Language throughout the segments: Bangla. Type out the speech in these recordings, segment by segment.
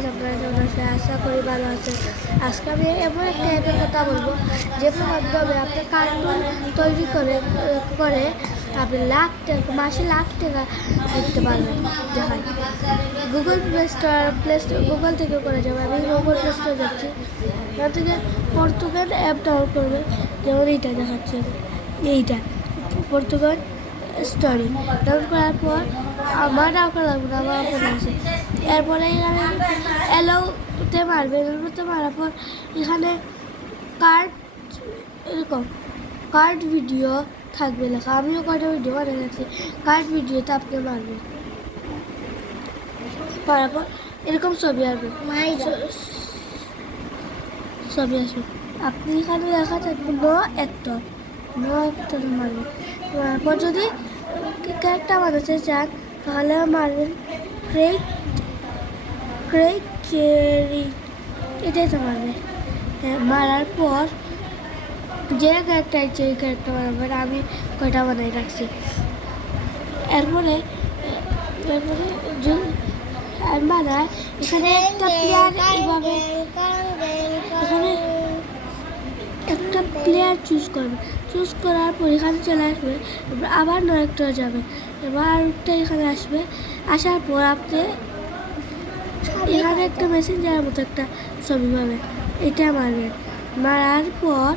গাইস, আপনারা কেমন আছেন? আশা করি ভালো আছেন। আজকে আমি এমন একটা অ্যাপের কথা বলবো যেটার মাধ্যমে আপনি কার্টুন তৈরি করে আপনি মাসে লাখ টাকা দেখতে পারবেন। দেখায় গুগল প্লে স্টোর গুগল থেকে করে যাবে। আমি গুগল প্লে স্টোর যাচ্ছি, এখান থেকে পর্তুগাল অ্যাপ ডাউনলোড করবে। যেমন এইটা দেখাচ্ছি, এইটা পর্তুগাল স্টোরি ডাউনলোড করার পর আমার ডাউনলোড লাগবে না, আমার ফোনে আছে। এরপরে এখানে অ্যালাউতে মারবেন, এলাউতে মারার পর এখানে কার্ড এরকম কার্ড ভিডিও থাকবে লেখা। আমিও কয়টা ভিডিও বানিয়ে রাখছি। কার্ড ভিডিওতে আপনি মারবেন, মারার পর এরকম ছবি আসবে, ছবি আসবে। আপনি এখানে লেখা থাকবে নো অ্যাক্টর মারবেন। মারার পর যদি ক্যারেক্টার বানাতে চান তাহলে মারবেন ক্রেট চেরি, এটাই তো মারবেন। মারার পর যে ক্যারেক্টার ইচ্ছে ওই ক্যারেক্টার বানাবেন। আমি কয়টা বানাই রাখছি। এরপরে বানায় এখানে একটা প্লেয়ার, এইভাবে এখানে একটা প্লেয়ার চুজ করবে। চুজ করার পর এখানে চলে আসবে, আবার নয়টা যাবে, এবার আরেকটা এখানে আসবে। আসার পর আপনি এখানে একটা মেসেঞ্জারের মতো একটা ছবি পাবে, এটা মারবেন। মারার পর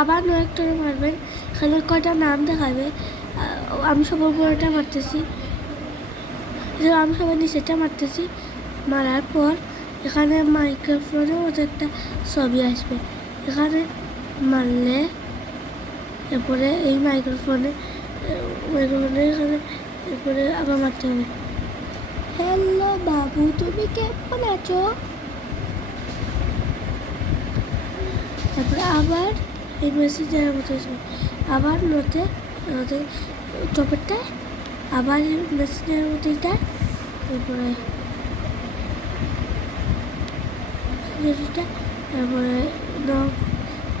আবার নয়টা মারবেন। এখানে কয়টা নাম দেখাবে, আমি সবার উপরেটা মারতেছি, আমি সবার নিচেটা মারতেছি। মারার পর এখানে মাইক্রোফোনের মতো একটা ছবি আসবে, এখানে মারলে এরপরে এই মাইক্রোফোনে এখানে এরপরে আবার মারতে হবে। হ্যালো বাবু, তুমি কেমন আছো? তারপরে আবার এই মেসেঞ্জারের মতো আবার টপেরটায় আবার মেসেঞ্জারের মতো এটা, তারপরে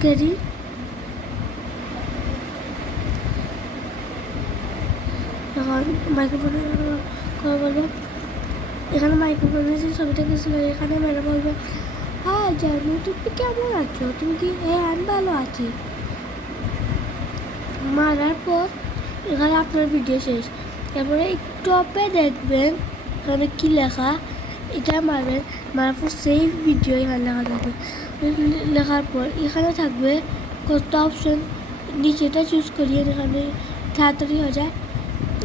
ক্যারি এখন মাইক্রোফোনে কথা বলবো। এখানে মাইক্রোফোনের যে ছবিটা গেছিলো এখানে মেরে বলবে, হ্যাঁ জানু তুমি কেমন আছো? তুমি কি? হ্যাঁ আমি ভালো আছি। মারার পর এখানে আপনার ভিডিও শেষ। তারপরে টপে দেখবেন এখানে কী লেখা, এটা মারবেন। মারার পর সেভ ভিডিও এখানে লেখা থাকবে। লেখার পর এখানে থাকবে কত অপশন, নিচেটা চুজ করিয়ে এখানে তাড়াতাড়ি হয়ে যায়।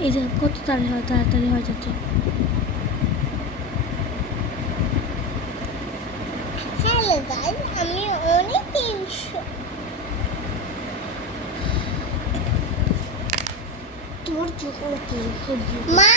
এই যে কত তাড়াতাড়ি হয়ে যাচ্ছে। আমি অনেক তোর চোখ মা